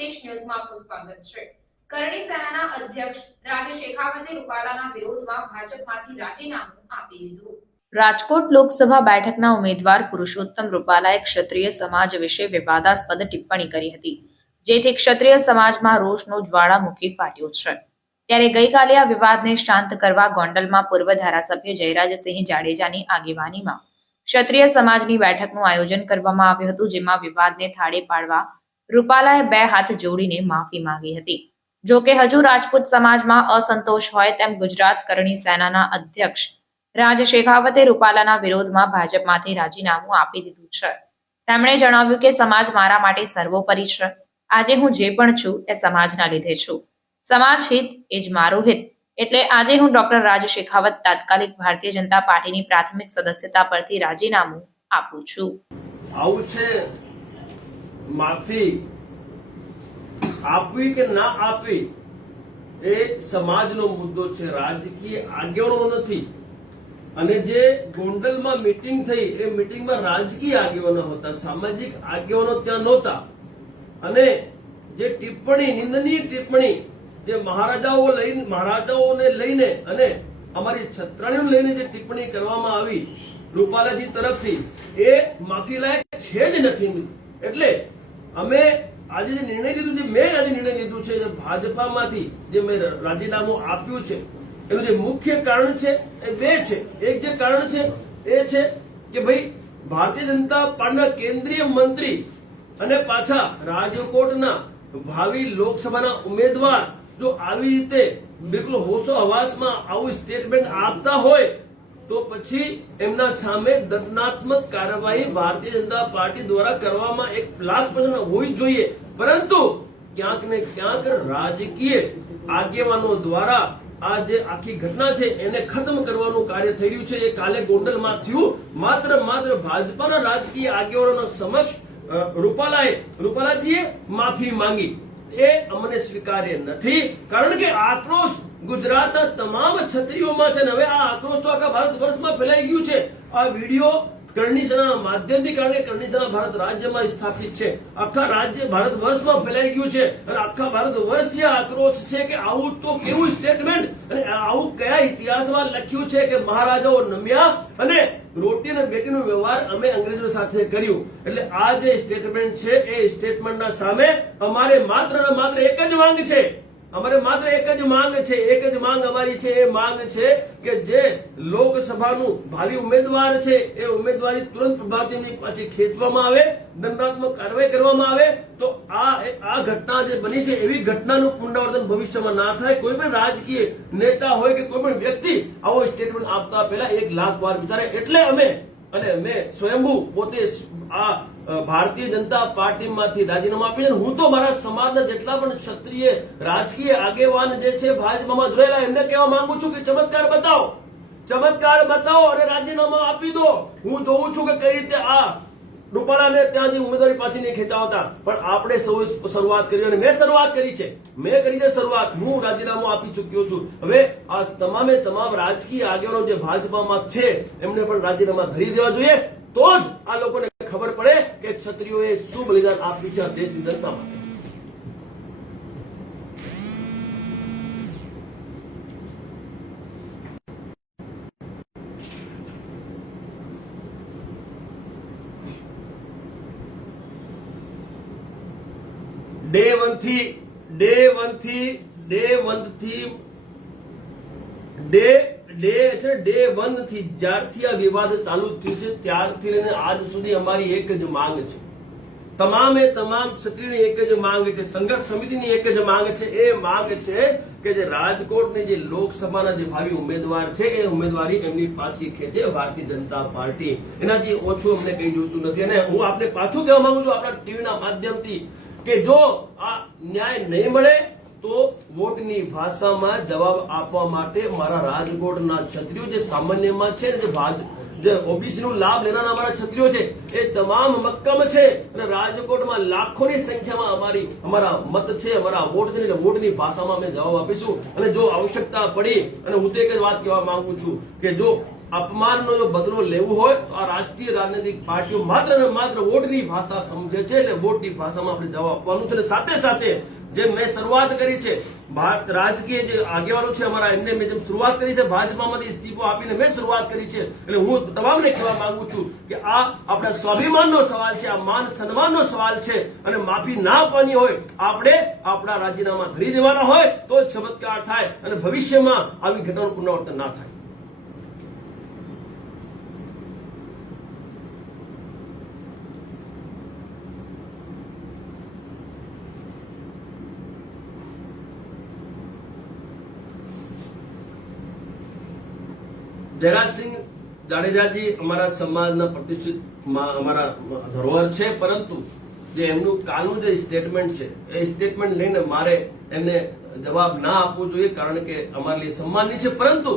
સંદેશ ન્યૂઝમાં આપનું સ્વાગત છે। કરણી સેનાના અધ્યક્ષ રાજ શેખાવતે રૂપાલાના વિરોધમાં ભાજપમાંથી રાજીનામું આપી દીધું। રાજકોટ લોકસભા બેઠકના ઉમેદવાર પુરુષોત્તમ રૂપાલાએ ક્ષત્રિય સમાજ વિશે વિવાદાસ્પદ ટિપ્પણી કરી હતી, જેથી ક્ષત્રિય સમાજમાં રોષનો જ્વાળામુખી ફાટ્યો છે। ત્યારે ગઈકાલે આ વિવાદને શાંત કરવા ગોંડલમાં પૂર્વ ધારાસભ્ય જયરાજસિંહ જાડેજાની આગેવાનીમાં ક્ષત્રિય સમાજની બેઠકનું આયોજન કરવામાં આવ્યું હતું, જેમાં વિવાદને થાળે પાડવા રૂપાલાએ બે હાથ જોડીને માફી માંગી હતી। જો કે હજુ રાજપૂત સમાજમાં અસંતોષ હોય તેમ ગુજરાત કરણી સેનાના અધ્યક્ષ રાજ શેખાવતે રૂપાલાના વિરોધમાં ભાજપમાંથી રાજીનામું આપી દીધું છે। તેમણે જણાવ્યું કે સમાજ મારા માટે સર્વોપરી છે। આજે હું જે પણ છું એ સમાજના લીધે છું। સમાજ હિત એ જ મારું હિત। એટલે આજે હું ડોક્ટર રાજ શેખાવત તાત્કાલિક ભારતીય જનતા પાર્ટીની પ્રાથમિક સદસ્યતા પરથી રાજીનામું આપું છું। આવું છે, માફી આપવી કે ના આપવી એ સમાજનો મુદ્દો છે, રાજકીય આગેવાનો નથી। અને જે ગોંડલમાં મીટિંગ થઈ એ મીટિંગમાં રાજકીય આગેવાનો હતા, સામાજિક આગેવાનો ત્યાં નહોતા। અને જે ટિપ્પણી, નિંદનીય ટિપ્પણી જે મહારાજાઓને લઈને અને અમારી છત્રાણીઓને લઈને જે ટિપ્પણી કરવામાં આવી રૂપાલાજી તરફથી એ માફી લાયક છે જ નથી। એટલે અમે આજે જે નિર્ણય લીધું છે, મેં આજે નિર્ણય લીધું છે, ભાજપામાંથી જે મેં રાજીનામું આપ્યું છે, એનું જે મુખ્ય કારણ છે એ બે છે। એક જે કારણ છે એ છે કે ભાઈ ભારતીય જનતા પાર્ટીના કેન્દ્રીય મંત્રી અને પાછા રાજકોટના ભાવિ લોકસભાના ઉમેદવાર જો આવી રીતે બિલકુલ હોશો હવાસમાં આવું સ્ટેટમેન્ટ આપતા હોય તો પછી એમના સામે દંડાત્મક કાર્યવાહી ભારતીય જનતા પાર્ટી દ્વારા કરવામાં 1,00,000% હોવી જોઈએ। પરંતુ ક્યાંક ને ક્યાંક રાજકીય આગેવાનો દ્વારા આ જે આખી ઘટના છે એને ખતમ કરવાનું કાર્ય થઈ રહ્યું છે। એ કાલે ગોંડલમાં થયું, માત્ર ભાજપાના રાજકીય આગેવાનો સમક્ષ રૂપાલાજીએ માફી માંગી। એ અમને સ્વીકાર્ય નથી, કારણ કે આક્રોશ ગુજરાતના તમામ ક્ષત્રિયોમાં છે ને હવે આ આક્રોશ તો આખા ભારત વર્ષમાં ફેલાઈ ગયું છે। આ વિડીયો કરણી સેનાના માધ્યમથી, કારણ કે કરણી સેના ભારત રાજ્યમાં સ્થાપિત છે, આખા રાજ્ય ભારત વર્ષમાં ફેલાઈ ગયું છે અને આખા ભારત વર્ષથી આક્રોશ છે કે આવું તો કેવું સ્ટેટમેન્ટ અને આવું કયા ઇતિહાસમાં લખ્યું છે કે મહારાજાઓ નમ્યા અને રોટી અને બેટીનો વ્યવહાર અમે અંગ્રેજો સાથે કર્યું। એટલે આ જે સ્ટેટમેન્ટ છે એ સ્ટેટમેન્ટના સામે અમારે માત્ર ને માત્ર એક જ માંગ છે, અમારી છે એ માંગ છે કે જે લોકસભાનું ભાવિ ઉમેદવાર છે એ ઉમેદવારી તુરંત પ્રભાવથી એમની પાછી ખેંચવામાં આવે, દંડાત્મક કાર્યવાહી કરવામાં આવે તો આ ઘટના જે બની છે એવી ઘટનાનું પુનરાવર્તન ભવિષ્યમાં ના થાય। કોઈ પણ રાજકીય નેતા હોય કે કોઈ પણ વ્યક્તિ આવો સ્ટેટમેન્ટ આપતા પહેલા 1,00,000 વાર વિચારે। એટલે મેં સ્વયંભૂ પોતે આ ભારતીય જનતા પાર્ટીમાંથી રાજીનામું આપ્યું છે। હું તો મારા સમાજના જેટલા પણ ક્ષત્રિય રાજકીય આગેવાન જે છે ભાજપામાં જોયેલા એમને કહેવા માંગુ છું કે ચમત્કાર બતાવો અને રાજીનામા આપી દો। હું જોઉં છું કે કઈ રીતે આ રૂપાલાને ત્યાંથી ઉમેદવારી પાછી નહીં ખેંચાવતા, પણ આપણે સૌ શરૂઆત કરી અને મેં શરૂઆત કરી છે। હું રાજીનામું આપી ચૂક્યો છું। હવે આ તમામ રાજકીય આગેવાનો જે ભાજપામાં છે એમને પણ રાજીનામા ધરી દેવા જોઈએ, તો જ આ લોકોને ખબર પડે કે ક્ષત્રિયોએ શું બલિદાન આપ્યું છે આ દેશની જનતા માટે। ડે વન થી જ્યારથી આ વિવાદ ચાલુ થયું છે ત્યારથી લઈને આજ સુધી અમારી એક જ માંગ છે, તમામ ક્ષત્રિયની એક જ માંગ છે, સંઘર્ષ સમિતિની એક જ માંગ છે। એ માંગ છે કે જે રાજકોટની જે લોકસભાના જે ભાવિ ઉમેદવાર છે એ ઉમેદવારી એમની પાછી ખેંચે ભારતીય જનતા પાર્ટી। એનાથી ઓછું અમને કઈ જોતું નથી। અને હું આપને પાછું કહેવા માંગુ છું આપણા ટીવીના માધ્યમથી કે જો આ ન્યાય નહીં મળે તો વોટની ભાષામાં જવાબ આપવા માટે મારા રાજકોટના ક્ષત્રિયો જે સામાન્યમાં છે, જે ઓબીસી નું લાભ લેનારા અમારા ક્ષત્રિયો છે એ તમામ મક્કમ છે અને રાજકોટમાં લાખોની સંખ્યામાં અમારા મત છે, અમારા વોટ છે, એટલે વોટની ભાષામાં અમે જવાબ આપીશું। અને જો આવશ્યકતા પડી, અને હું તો એક જ વાત કહેવા માંગુ છું કે જો અપમાનનો જો બદલો લેવો હોય તો આ રાષ્ટ્રીય રાજનૈતિક પાર્ટીઓ માત્ર ને માત્ર વોટની ભાષા સમજે છે, એટલે વોટની ભાષામાં આપણે જવાબ આપવાનું છે. અને સાથે સાથે જે મેં શરૂઆત કરી છે, રાજકીય જે આગેવાનો છે અમારા, એમને મેં જેમ શરૂઆત કરી છે, ભાજપામાંથી ઇસ્તીફો આપીને મેં શરૂઆત કરી છે, એટલે હું તમામને કહેવા માંગુ છું કે આ આપણા સ્વાભિમાનનો સવાલ છે, આ માન સન્માનનો સવાલ છે, અને માફી ના આપવાની હોય, આપણે આપણા રાજીનામા ધરી દેવાના હોય તો જ ચમત્કાર થાય અને ભવિષ્યમાં આવી ઘટનાનું પુનરાવર્તન ના થાય. જયરાજસિંહ જાડેજાજી અમારા સમાજના પ્રતિષ્ઠિત અમારા ધરોહર છે, પરંતુ જે એમનું કાલનું જે સ્ટેટમેન્ટ છે એ સ્ટેટમેન્ટ લઈને મારે એમને જવાબ ના આપવો જોઈએ, કારણ કે અમારા लिए સન્માનની છે. પરંતુ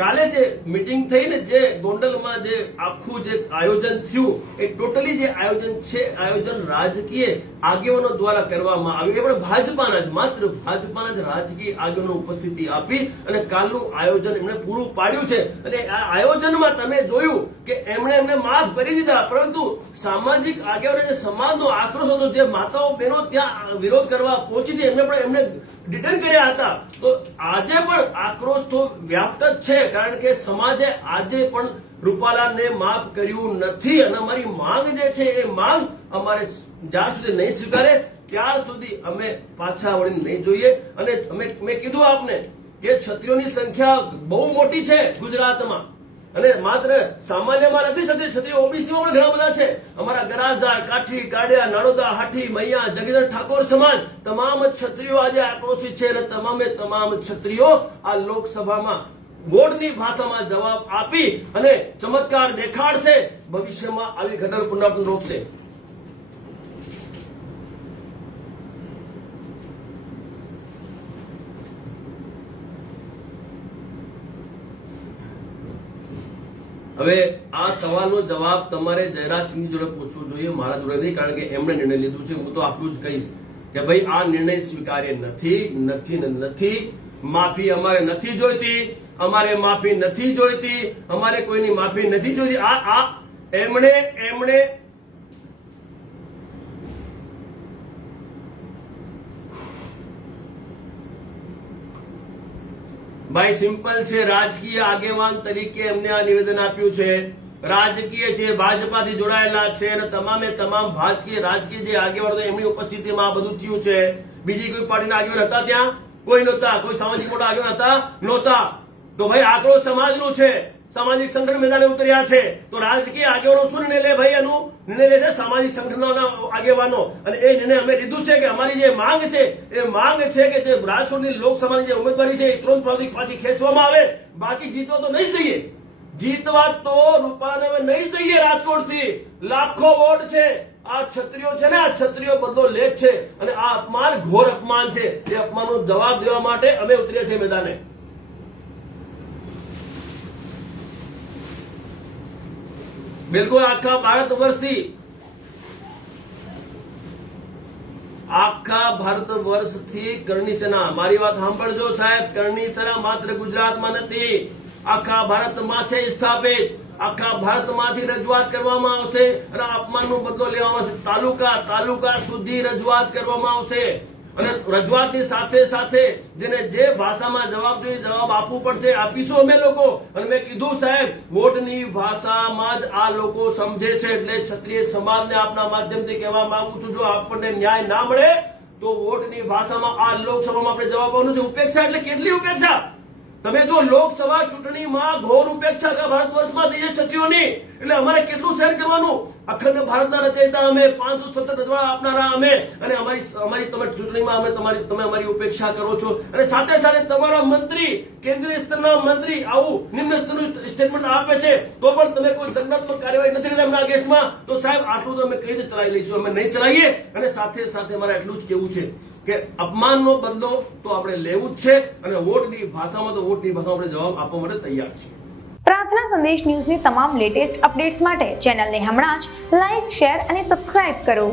કાલે જે મીટિંગ થઈ ને, જે ગોંડલમાં જે આખું જે આયોજન થયું, એ ટોટલી જે આયોજન છે, આયોજન રાજકીય આગેવાનો દ્વારા કરવામાં આવ્યું. એ પણ ભાજપાના જ, માત્ર ભાજપાના જ રાજકીય આગેવાનો ઉપસ્થિતિ આપી અને કાલનું આયોજન એમણે પૂરું પાડ્યું છે. અને આ આયોજનમાં તમે જોયું કે એમને માફ કરી દીધા, પરંતુ સામાજિક આગેવાનો જે સમાજનો આક્રોશ હતો, જે માતાઓ બહેનો ત્યાં વિરોધ કરવા પહોંચી હતી, એમને ડિટેન કર્યા હતા. તો આજે પણ આક્રોશ તો વ્યાપ્ત જ છે, કારણ કે સમાજે આજે પણ રૂપાલાને માફ કર્યું નથી. અને અમારી માંગ જે છે એ માંગ અમારે જ્યાં સુધી નહીં સ્વીકારે ત્યાર સુધી અમે પાછા વળીને નહીં જોઈએ. અને મેં કીધું આપને કે ક્ષત્રિયોની સંખ્યા બહુ મોટી છે ગુજરાતમાં, અને માત્ર સામાન્યમાં નથી, ક્ષત્રિય ઓબીસીમાં પણ ઘણા બધા છે. અમારા ગરાજદાર, કાઠી, કાડિયા, નાડોદા, હાઠી, મૈયા, જગીરદાર, ઠાકોર સમાજ, તમામ ક્ષત્રિયો આજે આક્રોશિત છે. અને તમામ ક્ષત્રિયો આ લોકસભામાં વોટની ભાષામાં જવાબ આપી અને ચમત્કાર દેખાડશે. ભવિષ્યમાં આવી ઘટના પુનરાવર્તન રોકશે. હવે આ સવાલનો જવાબ તમારે જયરાજસિંહની જોડે પૂછવો જોઈએ, મારા જોડે નહીં, કારણ કે એમણે નિર્ણય લીધું છે. હું તો આટલું જ કહીશ કે ભાઈ આ નિર્ણય સ્વીકાર્ય નથી. માફી અમારે નથી જોઈતી, અમારે કોઈની માફી નથી જોઈતી. એમણે ભાઈ સિમ્પલ છે, રાજકીય આગેવાન તરીકે એમને આ નિવેદન આપ્યું છે. રાજકીય છે, ભાજપાથી જોડાયેલા છે, અને તમામ રાજકીય જે આગેવાનો એમની ઉપસ્થિતિમાં આ બધું થયું છે. બીજી કોઈ પાર્ટીના આગેવાન હતા ત્યાં? કોઈ નહોતા. કોઈ સામાજિક મોટા આગેવાન હતા? નહોતા. તો ભાઈ આક્રોશ સમાજનું છે, સામાજિક સંગઠન મેદાને ઉતર્યા છે. તો રાજકીય આગેવાનો શું નિર્ણય લે? ભાઈ એનું નિર્ણય લે છે સામાજિક સંગઠનોના આગેવાનો. અને એ નિર્ણય અમે લીધું છે કે અમારી જે માંગ છે એ માંગ છે કે જે રાજકોટની લોકસભાની જે ઉમેદવારી છે એ તુરંત પાછી ખેંચવામાં આવે. બાકી જીતવા તો નહીં જ દઈએ, જીતવા તો રૂપાલાને અમે નહીં જ દઈએ. રાજકોટથી લાખો વોટ છે. આ ક્ષત્રિયો છે ને, આ ક્ષત્રિયો બદલો લે છે. અને આ અપમાન ઘોર અપમાન છે. એ અપમાનનો જવાબ દેવા માટે અમે ઉતર્યા છીએ મેદાને. બિલકુલ આખા ભારત વર્ષથી કરણી સેના, મારી વાત સાંભળજો સાહેબ, કરણી સેના માત્ર ગુજરાતમાં નથી, આખા ભારતમાં છે સ્થાપિત. આખા ભારતમાંથી રજૂઆત કરવામાં આવશે અને અપમાનનો બદલો લેવામાં આવશે. તાલુકા સુધી રજૂઆત કરવામાં આવશે. અને રજૂઆતની સાથે સાથે જેને જે ભાષામાં જવાબ જોઈએ જવાબ આપવું પડશે, આપીશું અમે લોકો. અને મેં કીધું સાહેબ, વોટની ભાષામાં જ આ લોકો સમજે છે. એટલે ક્ષત્રિય સમાજને આપના માધ્યમથી કહેવા માંગુ છું, જો આપણને ન્યાય ના મળે તો વોટની ભાષામાં આ લોકસભામાં આપણે જવાબ આપવાનું છે. ઉપેક્ષા એટલે કેટલી ઉપેક્ષા? તમે જો લોકસભા ચૂંટણીમાં ઘોર ઉપેક્ષા ભારત વર્ષમાં થઈ છે ક્ષત્રિયોની, એટલે અમારે કેટલું સહન કરવાનું? અખંડ ભારતના રચયિતા અમે, 570 રજવાડા આપનારા અમે, અને અમારી તમે ચૂંટણીમાં તમે અમારી ઉપેક્ષા કરો છો. અને સાથે સાથે તમારા મંત્રી, કેન્દ્રીય સ્તરના મંત્રી આવું નિમ્ન સ્તરનું સ્ટેટમેન્ટ આપે છે, તો પણ તમે કોઈ દંડાત્મક કાર્યવાહી નથી કરતા એમના કેસમાં. તો સાહેબ આટલું તો અમે કઈ રીતે ચલાવી લઈશું? અમે નહીં ચલાવીએ. અને સાથે સાથે અમારે એટલું જ કહેવું છે કે અપમાનનો બદલો તો આપણે લેવું જ છે. અને વોટની ભાષામાં આપણે જવાબ આપવા માટે તૈયાર છીએ. પ્રાર્થના સંદેશ ન્યૂઝની તમામ લેટેસ્ટ અપડેટ્સ માટે ચેનલને હમણાં જ લાઇક, શેર અને સબસ્ક્રાઇબ કરો.